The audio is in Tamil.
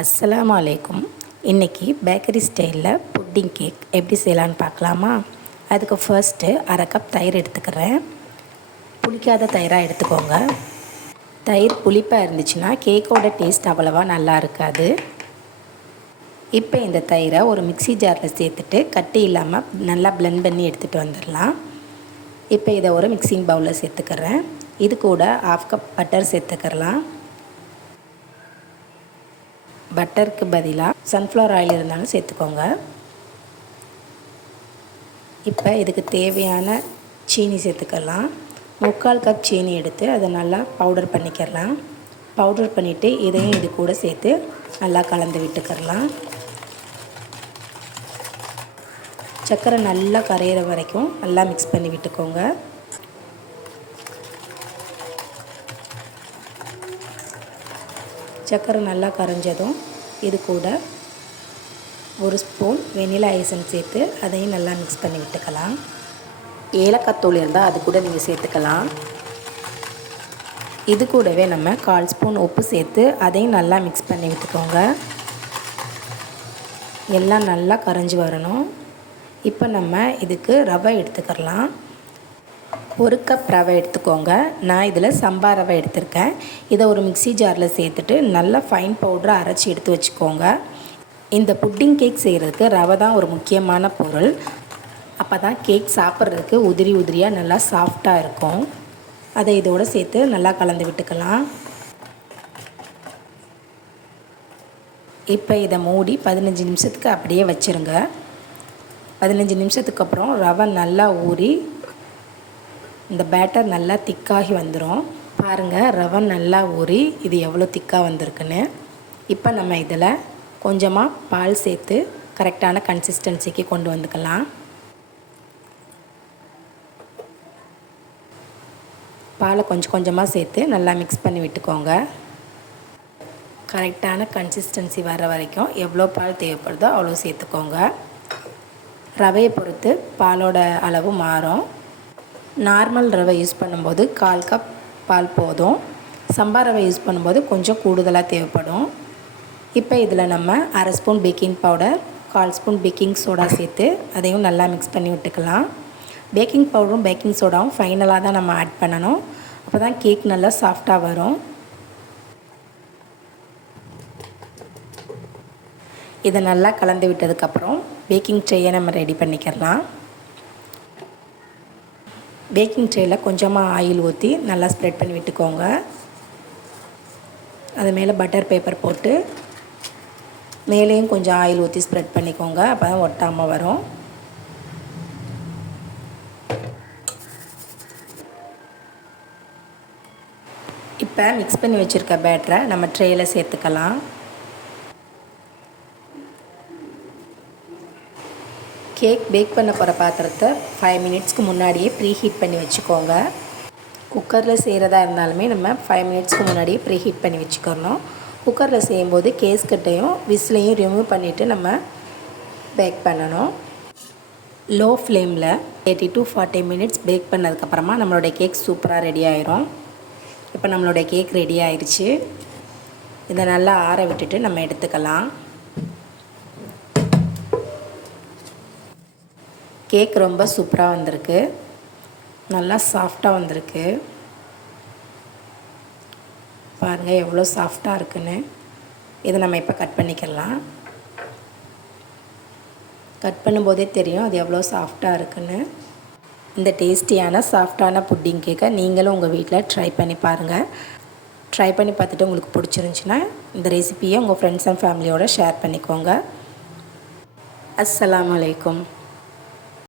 அஸ்ஸலாமு அலைக்கும். இன்றைக்கி பேக்கரி ஸ்டைலில் புட்டிங் கேக் எப்படி செய்யலான்னு பார்க்கலாமா? அதுக்கு ஃபர்ஸ்ட்டு அரை கப் தயிர் எடுத்துக்கிறேன். புளிக்காத தயிராக எடுத்துக்கோங்க. தயிர் புளிப்பாக இருந்துச்சுன்னா கேக்கோட டேஸ்ட் அவ்வளவா நல்லா இருக்காது. இப்போ இந்த தயிரை ஒரு மிக்ஸி ஜாரில் சேர்த்துட்டு கட்டி இல்லாமல் நல்லா பிளெண்ட் பண்ணி எடுத்துகிட்டு வந்துடலாம். இப்போ இதை ஒரு மிக்ஸிங் பவுலில் சேர்த்துக்கிறேன். இது கூட 1/2 கப் பட்டர் சேர்த்துக்கிறலாம். பட்டருக்கு பதிலாக சன்ஃப்ளவர் ஆயில் இருந்தாலும் சேர்த்துக்கோங்க. இப்போ இதுக்கு தேவையான சீனி சேர்த்துக்கலாம். 3/4 கப் சீனி எடுத்து அதை நல்லா பவுடர் பண்ணிக்கிறலாம். பவுடர் பண்ணிவிட்டு இதையும் இது கூட சேர்த்து நல்லா கலந்து விட்டுக்கிறலாம். சர்க்கரை நல்லா கரையிற வரைக்கும் நல்லா மிக்ஸ் பண்ணி விட்டுக்கோங்க. சர்க்கரை நல்லா கரைஞ்சதும் இது கூட 1 ஸ்பூன் வெனிலா எசன்ஸ் சேர்த்து அதையும் நல்லா மிக்ஸ் பண்ணி விட்டுக்கலாம். ஏலக்காய் தூள் இருந்தால் அது கூட நீங்கள் சேர்த்துக்கலாம். இது கூடவே நம்ம 1/4 ஸ்பூன் உப்பு சேர்த்து அதையும் நல்லா மிக்ஸ் பண்ணி விட்டுக்கோங்க. எல்லாம் நல்லா கரைஞ்சி வரணும். இப்போ நம்ம இதுக்கு ரவை எடுத்துக்கலாம். 1 கப் ரவை எடுத்துக்கோங்க. நான் இதில் சம்பா ரவை எடுத்திருக்கேன். இதை ஒரு மிக்ஸி ஜாரில் சேர்த்துட்டு நல்லா ஃபைன் பவுடரை அரைச்சி எடுத்து வச்சுக்கோங்க. இந்த புட்டிங் கேக் செய்கிறதுக்கு ரவை தான் ஒரு முக்கியமான பொருள். அப்போ தான் கேக் சாப்பிட்றதுக்கு உதிரி உதிரியாக நல்லா சாஃப்டாக இருக்கும். அதை இதோடு சேர்த்து நல்லா கலந்து விட்டுக்கலாம். இப்போ இதை மூடி 15 நிமிஷத்துக்கு அப்படியே வச்சுருங்க. 15 நிமிஷத்துக்கு அப்புறம் ரவை நல்லா ஊறி இந்த பேட்டர் நல்லா திக்காகி வந்துடும். பாருங்கள், ரவை நல்லா ஊறி இது எவ்வளோ திக்காக வந்திருக்குன்னு. இப்போ நம்ம இதில் கொஞ்சமாக பால் சேர்த்து கரெக்டான கன்சிஸ்டன்சிக்கு கொண்டு வந்துக்கலாம். பாலை கொஞ்சம் கொஞ்சமாக சேர்த்து நல்லா மிக்ஸ் பண்ணி விட்டுக்கோங்க. கரெக்டான கன்சிஸ்டன்சி வர வரைக்கும் எவ்வளோ பால் தேவைப்படுதோ அவ்வளோ சேர்த்துக்கோங்க. ரவையை பொறுத்து பாலோட அளவு மாறும். நார்மல் ரவை யூஸ் பண்ணும்போது 1/4 கப் பால் போதும். சம்பா ரவை யூஸ் பண்ணும்போது கொஞ்சம் கூடுதலாக தேவைப்படும். இப்போ இதில் நம்ம 1/2 spoon baking powder, 1/4 spoon baking soda சேர்த்து அதையும் நல்லா மிக்ஸ் பண்ணி விட்டுக்கலாம். பேக்கிங் பவுடரும் பேக்கிங் சோடாவும் ஃபைனலாக தான் நம்ம ஆட் பண்ணணும். அப்போ தான் கேக் நல்லா சாஃப்டாக வரும். இதை நல்லா கலந்து விட்டதுக்கப்புறம் பேக்கிங் ட்ரேயை நம்ம ரெடி பண்ணிக்கிறலாம். பேக்கிங் ட்ரேயில் கொஞ்சமாக ஆயில் ஊற்றி நல்லா ஸ்ப்ரெட் பண்ணி விட்டுக்கோங்க. அது மேலே பட்டர் பேப்பர் போட்டு மேலேயும் கொஞ்சம் ஆயில் ஊற்றி ஸ்ப்ரெட் பண்ணிக்கோங்க. அப்போ தான் ஒட்டாமல் வரும். இப்போ மிக்ஸ் பண்ணி வச்சுருக்க பேட்டரை நம்ம ட்ரேயில் சேர்த்துக்கலாம். கேக் பேக் பண்ண போகிற பாத்திரத்தை 5 மினிட்ஸ்க்கு முன்னாடியே ப்ரீ ஹீட் பண்ணி வச்சுக்கோங்க. குக்கரில் செய்கிறதா இருந்தாலுமே நம்ம 5 மினிட்ஸ்க்கு முன்னாடியே ப்ரீ ஹீட் பண்ணி வச்சுக்கணும். குக்கரில் செய்யும்போது கேஸ்கட்டையும் விசிலையும் ரிமூவ் பண்ணிவிட்டு நம்ம பேக் பண்ணணும். லோ ஃப்ளேமில் 30 to 40 மினிட்ஸ் பேக் பண்ணதுக்கப்புறமா நம்மளுடைய கேக் சூப்பராக ரெடி ஆயிரும். இப்போ நம்மளுடைய கேக் ரெடி ஆயிடுச்சு. இதை நல்லா ஆற விட்டுட்டு நம்ம எடுத்துக்கலாம். கேக் ரொம்ப சூப்பராக வந்திருக்கு. நல்லா சாஃப்டாக வந்திருக்கு. பாருங்கள் எவ்வளோ சாஃப்டாக இருக்குன்னு. இதை நம்ம இப்போ கட் பண்ணிக்கலாம். கட் பண்ணும்போதே தெரியும் அது எவ்வளோ சாஃப்டாக இருக்குன்னு. இந்த டேஸ்டியான சாஃப்டான புட்டிங் கேக்கை நீங்களும் உங்கள் வீட்டில் ட்ரை பண்ணி பாருங்கள். ட்ரை பண்ணி பார்த்துட்டு உங்களுக்கு பிடிச்சிருந்துச்சின்னா இந்த ரெசிபியை உங்கள் ஃப்ரெண்ட்ஸ் அண்ட் ஃபேமிலியோடு ஷேர் பண்ணிக்கோங்க. அஸ்ஸலாமு அலைக்கும்.